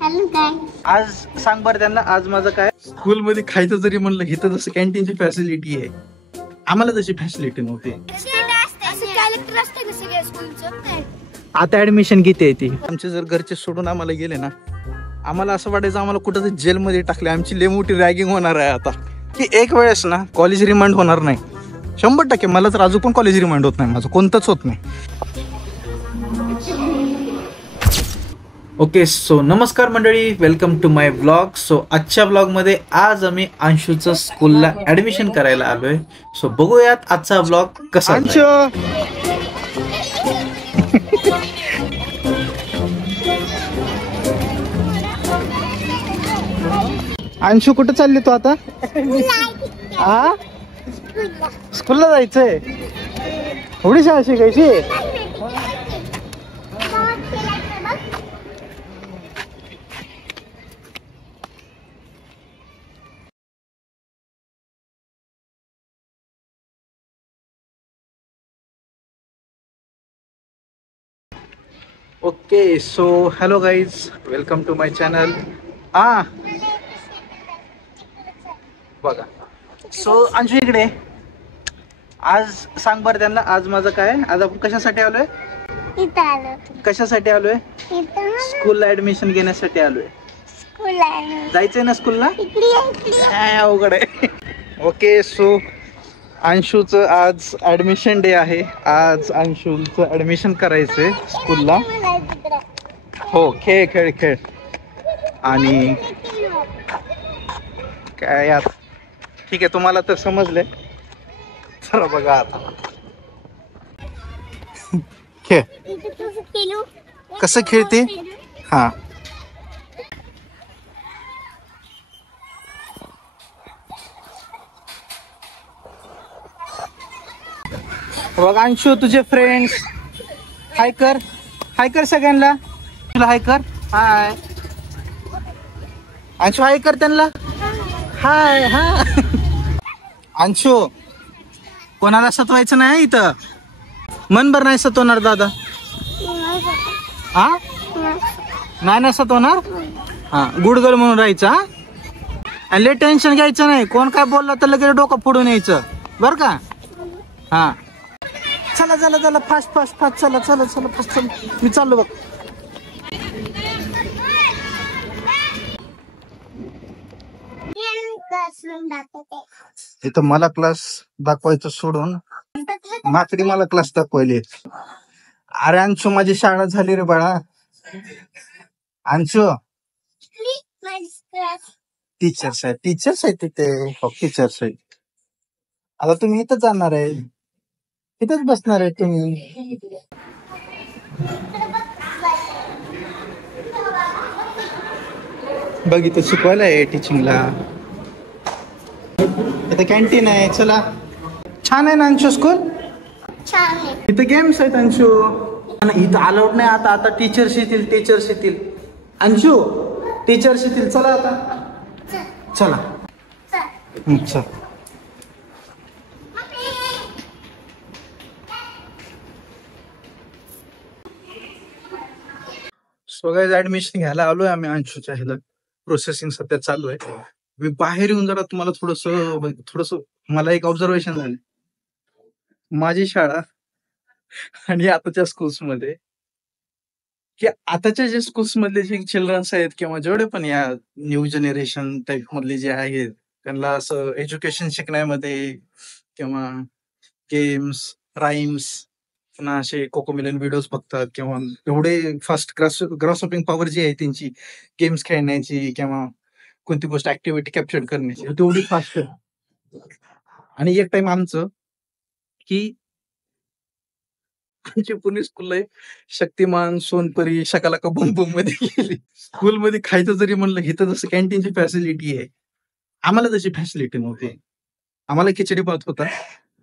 Hello काय आज सांग बरं त्यांना, आज माझं काय स्कूल मध्ये खायचं जरी म्हणलं इथं जसं कॅन्टीनची फॅसिलिटी आहे, आम्हाला तशी फॅसिलिटी नव्हती. आता ऍडमिशन किती आहे ती, आमचे जर घरचे सोडून आम्हाला गेले ना, आम्हाला असं वाटायचं आम्हाला कुठं तरी जेलमध्ये टाकले. आमची लय मोठी रॅगिंग होणार आहे आता, की एक वेळेस ना कॉलेज रिमांड होणार नाही 100%. मला तर अजून पण कॉलेज रिमांड होत नाही, माझं कोणतंच होत नाही. ओके, सो नमस्कार मंडळी, welcome to my blog. So आजच्या ब्लॉगमध्ये आज आम्ही अंशूचं स्कूलला ॲडमिशन करायला आलोय. सो बघूयात आजचा ब्लॉग कसा. अंशू कुठं चालली तू आता? हा, स्कूलला जायचंय. एवढी शाळा शिकायची? Okay, so hello guys, welcome to my channel. हा बघा, सो अंशू इकडे. आज सांग बरं त्यांना, आज माझं काय, आज आपण कशासाठी आलोय? कशासाठी आलोय? स्कूलला ऍडमिशन घेण्यासाठी आलोय. जायचंय ना स्कूलला? अवघड आहे. ओके, सो अंशूचं आज ऍडमिशन डे आहे. आज अंशूचं ऍडमिशन करायचंय स्कूलला. हो, खेळ खेळ खेळ. आणि काय यार, ठीक आहे, तुम्हाला तर समजलंय. चला बघा आता खेळ कसं खेळते. हा, बघ अंशू, तुझे फ्रेंड्स हाय कर, हाय कर सगळ्यांना. तुला हाय कर. हाय अंशू, हाय कर त्यांना. हाय. हा अंशू, कोणाला सतवायचं नाही इथं. मनभर नाही सतवणार दादा. हा, नाही सतवणार. हा, गुड गर्ल म्हणून राहायचं. हा, आणि लय टेन्शन घ्यायचं नाही. कोण काय बोलला तर लगेच डोकं फोडून यायचं, बर का? हा, चला चला चला, फास्ट फास्ट फास्ट, चला चला चला फास्ट, चला. मी चाललो बघ. इथं मला क्लास दाखवायचं सोडून माकडी मला क्लास दाखवायले. अरे अंशू, माझी शाळा झाली रे बाळा. अंशू, टीचर्स आहे तिथे. हो, टीचर्स आहे. आता तुम्ही इथं जाणार आहे, इथंच बसणार आहे तुम्ही. बघ, इथं शिकवायला आहे टीचिंगला. इथं कॅन्टीन आहे. चला, छान आहे ना अंशू स्कूल? इथं गेम्स आहेत अंशू. इथं अलाउड नाही आता. आता टीचर्स येतील. अंशू, टीचर्स येतील. चला आता, चला. चल. सो गाइस, ऍडमिशन घ्यायला आलोय आम्ही अंशूच्या ह्याला. प्रोसेसिंग सध्या चालू आहे. मी बाहेर येऊन जरा तुम्हाला थोडस मला एक ऑब्झर्वेशन झालं. माझी शाळा आणि आताच्या स्कूल्स मध्ये, की आताच्या जे स्कूल्स मधले जे चिल्ड्रन्स आहेत किंवा जेवढे पण या न्यू जनरेशन टाईप मधले जे आहेत, त्यांना असं एज्युकेशन शिकण्यामध्ये किंवा गेम्स, राईम्स, पुन्हा असे कोकोमेलन व्हिडिओज बघतात, किंवा एवढे फास्ट ग्रॉसहोपिंग पॉवर जी आहे त्यांची गेम्स खेळण्याची किंवा कोणती गोष्ट ऍक्टिव्हिटी कॅप्चर करण्याची, तेवढी फास्ट. आणि एक टाइम आमचं, की आमची पुणे स्कूल शक्तिमान, सोनपरी, शकालाका बूम बूम मध्ये गेली. स्कूलमध्ये खायचं जरी म्हणलं इथं जसं कॅन्टीनची फॅसिलिटी आहे, आम्हाला तशी फॅसिलिटी नव्हती. आम्हाला खिचडी भात होता,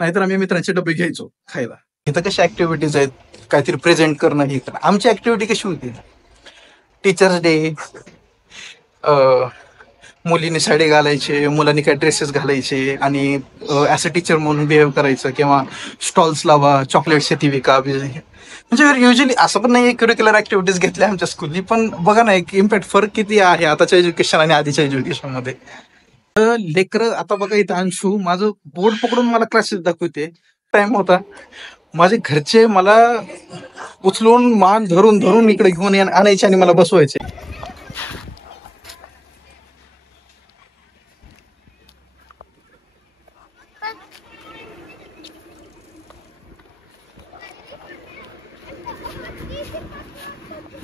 नाहीतर आम्ही मित्रांचे डबे घ्यायचो खायला. इथं कशा ऍक्टिव्हिटीज आहेत, काहीतरी प्रेझेंट करणं, हे करणं. आमची ऍक्टिव्हिटी कशी होती, टीचर्स डे, मुलीने साडी घालायचे, मुलांनी काय ड्रेसेस घालायचे, आणि ॲज अ टीचर म्हणून बिहेव करायचं, किंवा स्टॉल्स लावा, चॉकलेट्स ती विका, म्हणजे युजली असं पण नाही करिक्युलर ऍक्टिव्हिटीज घेतल्या आमच्या स्कूलनी, पण बघा ना एक इम्पॅक्ट फरक किती आहे आताच्या एज्युकेशन आणि आधीच्या एज्युकेशन मध्ये. लेकर आता बघा इथं अंशू माझं बोर्ड पकडून मला क्लासेस दाखवते. टाइम होता माझे घरचे मला उचलून मान धरून धरून इकडे घेऊन आणायचे आणि मला बसवायचे.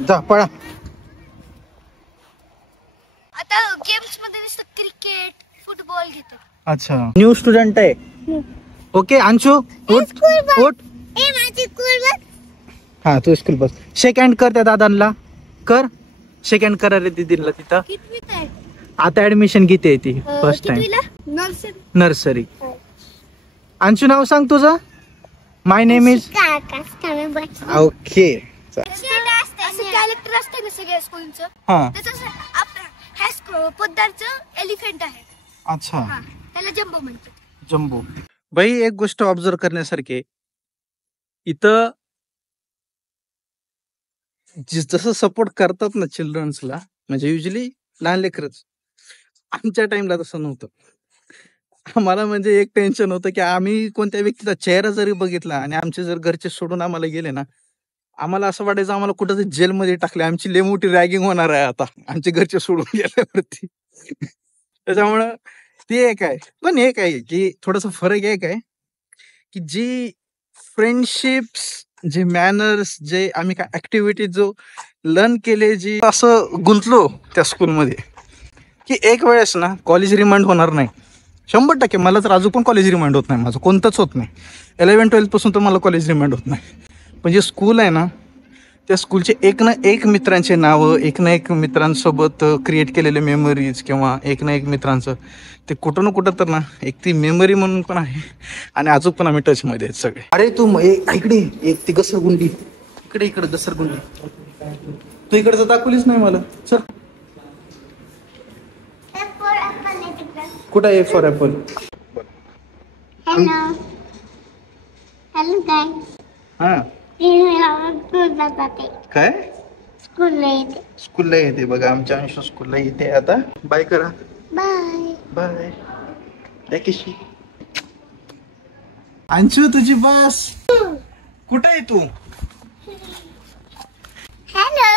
जा पळा. आता गेम्स मध्ये नुसतं क्रिकेट फुटबॉल घेतात. अच्छा न्यू स्टुडंट आहे. ओके अंशू उठ उठ. ए माझी स्कूल बस. हा तू स्कूल बस. शेक हँड कर त्या दादांना कर. शेक हँड करा रे दीदीला तिथं. कितवीत आहे? आता ऍडमिशन किती ती first time nursery. Nursery. Anshu नाव सांग तुझं. My name is okay. असं कॅरेक्टर असतं ना सगळ्या स्कूलचं. हा तसंच आपल्या ह्या पोद्दारचं एलिफंट आहे. अच्छा त्याला जम्बो म्हणतात. जम्बो. बाई एक गोष्ट ऑब्झर्व करण्यासारखी आहे. इथं जसं सपोर्ट करतात ना चिल्ड्रन्सला, म्हणजे युजली लहान लेकरच, आमच्या टाइमला तसं नव्हतं. आम्हाला म्हणजे एक टेन्शन होतं की आम्ही कोणत्या व्यक्तीचा चेहरा जरी बघितला आणि आमचे जर घरचे सोडून आम्हाला गेले ना, आम्हाला असं वाटायचं आम्हाला कुठं तरी जेलमध्ये टाकले, आमची लय मोठी रॅगिंग होणार आहे आता आमचे घरचे सोडून गेल्यावरती. त्याच्यामुळं ते एक आहे. पण एक आहे की थोडस फरक एक आहे की जी फ्रेंडशिप्स, जे मॅनर्स, जे आम्ही काय ऍक्टिव्हिटी जो लर्न केले, जी असं गुंतलो त्या स्कूलमध्ये की एक वेळेस ना कॉलेज रिमाइंड होणार नाही. 100% मला तर अजून पण कॉलेज रिमाइंड होत नाही, माझं कोणतंच होत नाही. 11-12 पासून तर मला कॉलेज रिमाइंड होत नाही. पण जे स्कूल आहे ना, त्या स्कूलचे एक ना एक मित्रांचे नावं, एक ना एक मित्रांसोबत क्रिएट केलेले मेमरीज, किंवा एक ना एक मित्रांचं ते कुठं ना कुठं तर ना एक ती मेमरी म्हणून पण आहे. आणि अजून पण आम्ही टचमध्ये आहेत सगळे. अरे तू इकडे एक ती घसरगुंडी, इकडे इकडे घसरगुंडी, तू इकडचं दाखवलीच नाही मला. चल कुठं आहे फॉर ॲपल. हॅलो हॅलो काय हा जाते काय स्कूलला येते. स्कूलला येते बघा आमच्या अंश स्कूलला येते. आता बाय करा. Bye bye. किशी अंशू तुझी बस कुठं आहे तू. हॅलो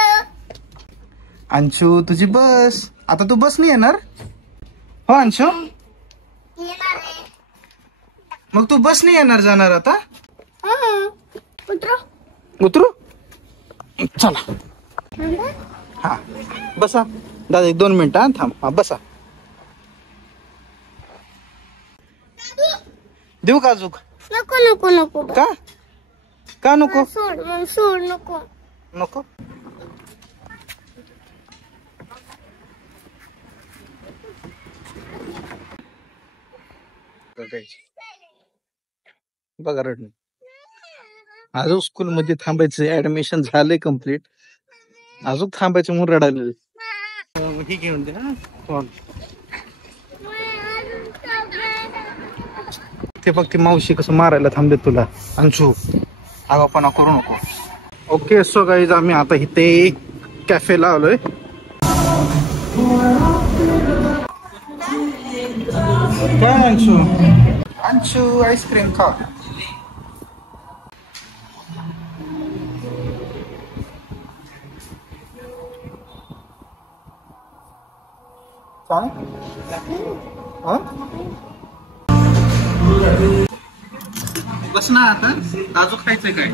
अंशू तुझी बस. आता तू बस नाही येणार हो अंशू. मग तू बस नाही येणार जाणार आता. उतरो उतरू चला. हा बसा दादा 1-2 मिनिटं. हा थांब. हा बसा. देऊ का अजून. नको नको नको. का का नको. सोड सोड नको नको. बघा रडणं. अजून स्कूल मध्ये थांबायचं. ऍडमिशन झालंय कम्प्लीट, अजून थांबायचं म्हणून रडायला. ही घेऊन दे. ते बघ ती मावशी कसं मारायला थांबले तुला. अंशू आगाऊपणा करू नको. ओके सो गाईज आम्ही आता इथे कॅफेला आलोय. काय अंशू. अंशू आईस्क्रीम खा. बस ना आता. अजून खायचंय काय.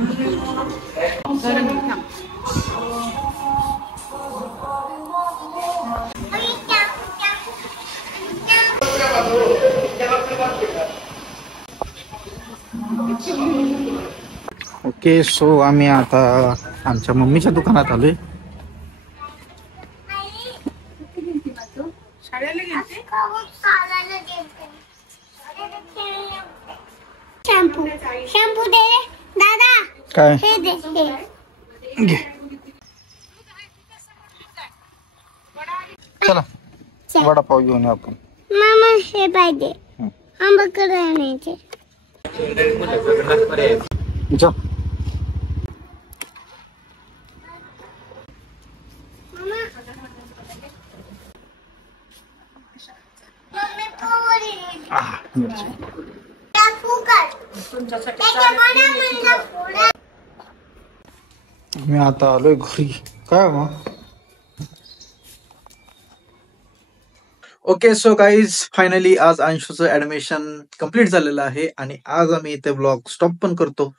ओके सो आम्ही आता आमच्या मम्मीच्या दुकानात आलोय. शॅम्पू शॅम्पू दे दादा. काय हे दे हे. घे. चला वडापाव घेऊन येऊ आपण. मामा हे पाहिजे. आंबाकडे आणायचे. जा. मम्मी पोरी आह, मिरची. टाकू कर तुमच्यासाठी त्याच्या मनाला फोडा. मी आता आलोय घरी. काय मग ओके सो गाईज फायनली आज अंशूचं ऍडमिशन कम्प्लीट झालेलं आहे आणि आज आम्ही इथे ब्लॉग स्टॉप पण करतो.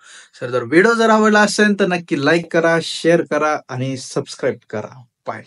जर व्हिडिओ आवडला असेल तर नक्की लाईक करा, शेअर करा आणि सबस्क्राईब करा. बाय.